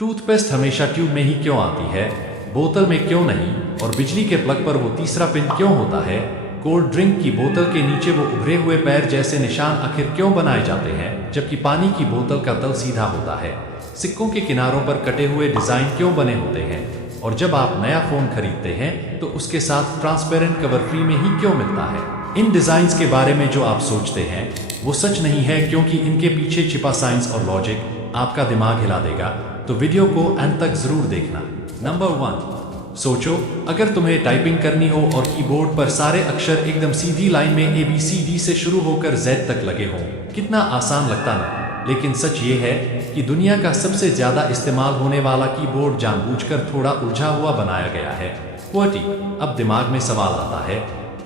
Toothpaste हमेशा tube में ही क्यों आती है, बोतल में क्यों नहीं, और बिजली के प्लग पर वो तीसरा पिन क्यों होता है? कोल्ड ड्रिंक की बोतल के नीचे वो उभरे हुए पैर जैसे निशान आखिर क्यों बनाए जाते हैं, जबकि पानी की बोतल का तल सीधा होता है? सिक्कों के किनारों पर कटे हुए डिजाइन क्यों बने होते हैं? और जब आप नया फोन खरीदते हैं तो उसके साथ ट्रांसपेरेंट कवर फ्री में ही क्यों मिलता है? इन डिजाइन्स के बारे में जो आप सोचते हैं वो सच नहीं है, क्योंकि इनके पीछे छिपा साइंस और लॉजिक आपका दिमाग हिला देगा। तो वीडियो को अंत तक जरूर देखना। नंबर 1, सोचो अगर तुम्हें टाइपिंग करनी हो और कीबोर्ड पर सारे अक्षर एकदम सीधी लाइन में ABCD से शुरू होकर Z तक लगे हों, कितना आसान लगता ना? लेकिन सच ये है कि दुनिया का सबसे ज्यादा इस्तेमाल होने वाला कीबोर्ड जानबूझकर थोड़ा उलझा हुआ बनाया गया है, QWERTY। अब दिमाग में सवाल आता है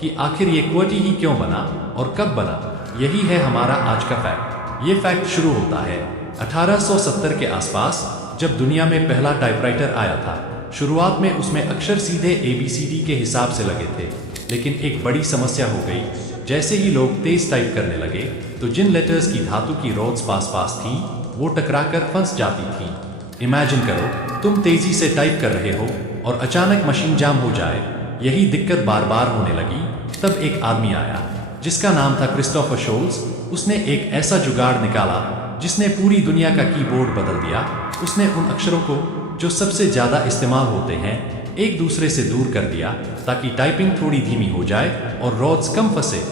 कि आखिर ये QWERTY ही क्यों बना और कब बना? यही है हमारा आज का फैक्ट। ये फैक्ट शुरू होता है 1870 के आसपास, जब दुनिया में पहला टाइपराइटर आया था। शुरुआत में उसमें अक्षर सीधे ABCD के हिसाब से लगे थे, लेकिन एक बड़ी समस्या हो गई। जैसे ही लोग तेज टाइप करने लगे तो जिन लेटर्स की धातु की रोड्स पास थी वो टकराकर फंस जाती थी। इमेजिन करो तुम तेजी से टाइप कर रहे हो और अचानक मशीन जाम हो जाए। यही दिक्कत बार बार होने लगी। तब एक आदमी आया जिसका नाम था क्रिस्टोफर शोल्स। उसने एक ऐसा जुगाड़ निकाला जिसने पूरी दुनिया का कीबोर्ड बदल दिया। उसने उन अक्षरों को जो सबसे ज्यादा इस्तेमाल होते हैं एक दूसरे से दूर कर दिया, ताकि टाइपिंग थोड़ी धीमी हो जाए और रोड्स कम फंसे।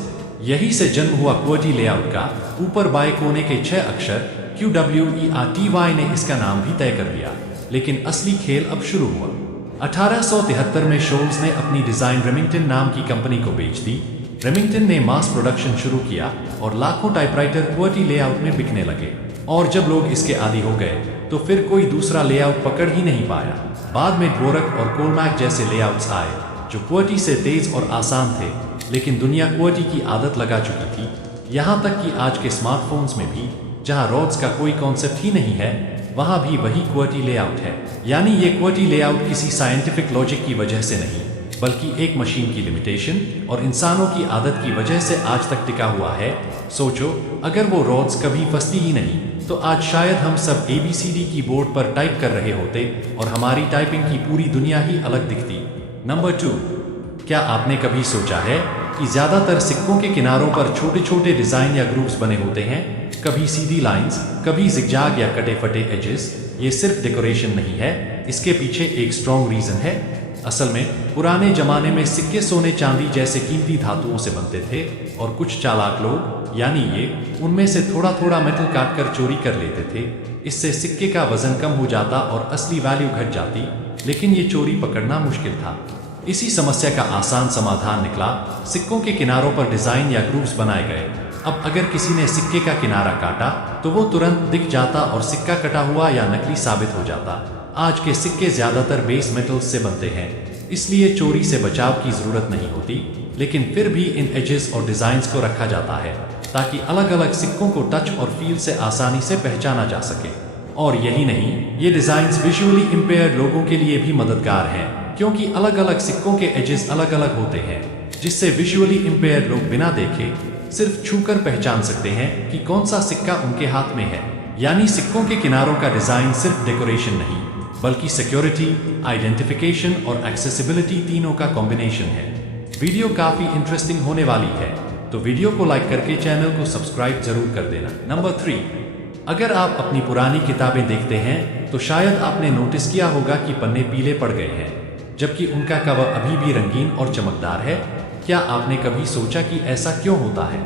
यही से जन्म हुआ QWERTY लेआउट का। ऊपर बाएं कोने के 6 अक्षर QWERTY ने इसका नाम भी तय कर दिया। लेकिन असली खेल अब शुरू हुआ। 1873 में शोल्स ने अपनी डिजाइन रेमिंगटन नाम की कंपनी को बेच दी। रेमिंगटन ने मास प्रोडक्शन शुरू किया और लाखों टाइपराइटर QWERTY लेआउट में बिकने लगे। और जब लोग इसके आदी हो गए तो फिर कोई दूसरा लेआउट पकड़ ही नहीं पाया। बाद में डवोरक और कोलमैक जैसे लेआउट्स आए जो QWERTY से तेज और आसान थे, लेकिन दुनिया QWERTY की आदत लगा चुकी थी। यहाँ तक कि आज के स्मार्टफोन्स में भी जहाँ रोड्स का कोई कॉन्सेप्ट ही नहीं है, वहाँ भी वही QWERTY लेआउट है। यानी ये QWERTY लेआउट किसी साइंटिफिक लॉजिक की वजह से नहीं, बल्कि एक मशीन की लिमिटेशन और इंसानों की आदत की वजह से आज तक टिका हुआ है। सोचो अगर वो रोड्स कभी फंसती ही नहीं तो आज शायद हम सब ABCD कीबोर्ड पर टाइप कर रहे होते और हमारी टाइपिंग की पूरी दुनिया ही अलग दिखती। नंबर 2, क्या आपने कभी सोचा है कि ज्यादातर सिक्कों के किनारों पर छोटे छोटे डिजाइन या ग्रूव्स बने होते हैं? कभी सीधी लाइंस, कभी जिगजैग या कटे फटे एजेस। ये सिर्फ डेकोरेशन नहीं है, इसके पीछे एक स्ट्रॉन्ग रीजन है। असल में पुराने जमाने में सिक्के सोने चांदी जैसे कीमती धातुओं से बनते थे और कुछ चालाक लोग यानी ये उनमें से थोड़ा थोड़ा मेटल काटकर चोरी कर लेते थे। इससे सिक्के का वजन कम हो जाता और असली वैल्यू घट जाती, लेकिन ये चोरी पकड़ना मुश्किल था। इसी समस्या का आसान समाधान निकला। सिक्कों के किनारों पर डिजाइन या ग्रूव्स बनाए गए। अब अगर किसी ने सिक्के का किनारा काटा तो वो तुरंत दिख जाता और सिक्का कटा हुआ या नकली साबित हो जाता। आज के सिक्के ज्यादातर बेस मेटल्स से बनते हैं, इसलिए चोरी से बचाव की जरूरत नहीं होती, लेकिन फिर भी इन एजेस और डिजाइन्स को रखा जाता है ताकि अलग अलग सिक्कों को टच और फील से आसानी से पहचाना जा सके। और यही नहीं, ये डिजाइन्स विजुअली इंपेयर्ड लोगों के लिए भी मददगार हैं, क्योंकि अलग अलग सिक्कों के एजेस अलग अलग होते हैं, जिससे विजुअली इंपेयर्ड लोग बिना देखे सिर्फ छूकर पहचान सकते हैं कि कौन सा सिक्का उनके हाथ में है। यानी सिक्कों के किनारों का डिजाइन सिर्फ डेकोरेशन नहीं, बल्कि सिक्योरिटी, आइडेंटिफिकेशन और एक्सेसिबिलिटी तीनों का कॉम्बिनेशन है। वीडियो काफी इंटरेस्टिंग होने वाली है, तो वीडियो को लाइक करके चैनल को सब्सक्राइब जरूर कर देना। नंबर 3, अगर आप अपनी पुरानी किताबें देखते हैं तो शायद आपने नोटिस किया होगा कि पन्ने पीले पड़ गए हैं, जबकि उनका कवर अभी भी रंगीन और चमकदार है। क्या आपने कभी सोचा कि ऐसा क्यों होता है?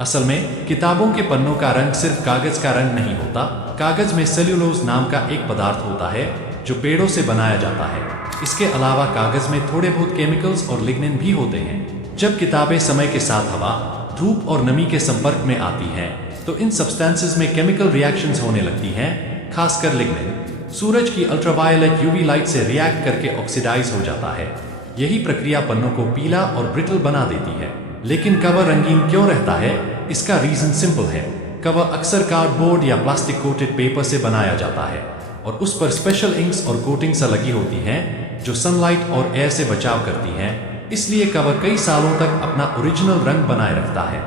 असल में किताबों के पन्नों का रंग सिर्फ कागज का रंग नहीं होता। कागज में सेल्यूलोज नाम का एक पदार्थ होता है जो पेड़ों से बनाया जाता है। इसके अलावा कागज में थोड़े बहुत केमिकल्स और लिग्निन भी होते हैं। जब किताबें समय के साथ हवा, धूप और नमी के संपर्क में आती हैं, तो इन सब्सटेंसेस में केमिकल रिएक्शंस होने लगती हैं। खासकर लिग्निन सूरज की अल्ट्रावायलेट UV लाइट से रिएक्ट करके ऑक्सीडाइज हो जाता है। यही प्रक्रिया पन्नों को पीला और ब्रिटल बना देती है। लेकिन कवर रंगीन क्यों रहता है? इसका रीजन सिंपल है। कवर अक्सर कार्डबोर्ड या प्लास्टिक कोटेड पेपर से बनाया जाता है और उस पर स्पेशल इंक्स और कोटिंग्स लगी होती हैं जो सनलाइट और एयर से बचाव करती हैं। इसलिए कवर कई सालों तक अपना ओरिजिनल रंग बनाए रखता है।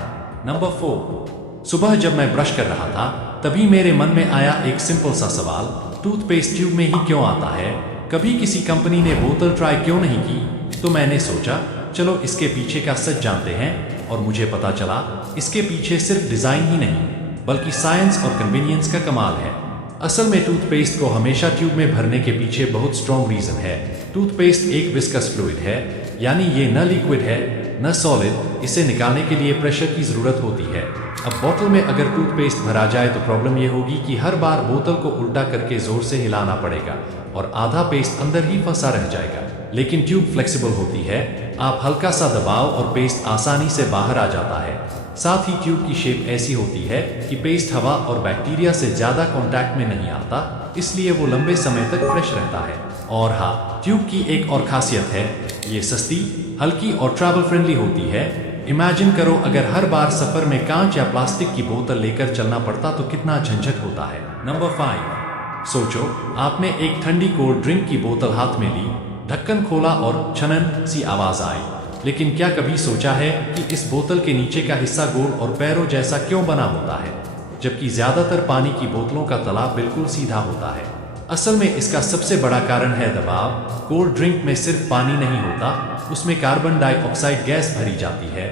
नंबर 4, सुबह जब मैं ब्रश कर रहा था तभी मेरे मन में आया एक सिंपल सा सवाल, अब टूथपेस्ट ट्यूब में ही क्यों आता है? कभी किसी कंपनी ने बोतल ट्राई क्यों नहीं की? तो मैंने सोचा चलो इसके पीछे का सच जानते हैं, और मुझे पता चला इसके पीछे सिर्फ डिजाइन ही नहीं बल्कि साइंस और कन्वीनियंस का कमाल है। असल में टूथपेस्ट को हमेशा ट्यूब में भरने के पीछे बहुत स्ट्रॉन्ग रीजन है। टूथपेस्ट एक विस्कस फ्लूइड है, यानी ये न लिक्विड है न सॉलिड। इसे निकालने के लिए प्रेशर की जरूरत होती है। अब बोतल में अगर टूथपेस्ट भरा जाए तो प्रॉब्लम यह होगी कि हर बार बोतल को उल्टा करके जोर से हिलाना पड़ेगा और आधा पेस्ट अंदर ही फंसा रह जाएगा। लेकिन ट्यूब फ्लेक्सिबल होती है, आप हल्का सा दबाव और पेस्ट आसानी से बाहर आ जाता है। साथ ही ट्यूब की शेप ऐसी होती है कि पेस्ट हवा और बैक्टीरिया से ज्यादा कांटेक्ट में नहीं आता, इसलिए वो लंबे समय तक फ्रेश रहता है। और हाँ, ट्यूब की एक और खासियत है, ये सस्ती, हल्की और ट्रैवल फ्रेंडली होती है। इमेजिन करो अगर हर बार सफर में कांच या प्लास्टिक की बोतल लेकर चलना पड़ता तो कितना झंझट होता है। नंबर 5, सोचो आपने एक ठंडी कोल्ड ड्रिंक की बोतल हाथ में ली, ढक्कन खोला और छनन सी आवाज आई। लेकिन क्या कभी सोचा है कि इस बोतल के नीचे का हिस्सा गोल और पैरों जैसा क्यों बना होता है, जबकि ज्यादातर पानी की बोतलों का तला बिल्कुल सीधा होता है? असल में इसका सबसे बड़ा कारण है दबाव। कोल्ड ड्रिंक में सिर्फ पानी नहीं होता, उसमें कार्बन डाइऑक्साइड गैस भरी जाती है।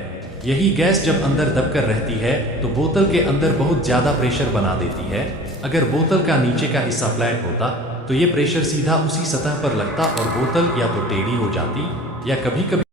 यही गैस जब अंदर दबकर रहती है तो बोतल के अंदर बहुत ज्यादा प्रेशर बना देती है। अगर बोतल का नीचे का हिस्सा फ्लैट होता तो ये प्रेशर सीधा उसी सतह पर लगता और बोतल या तो टेढ़ी हो जाती या कभी कभी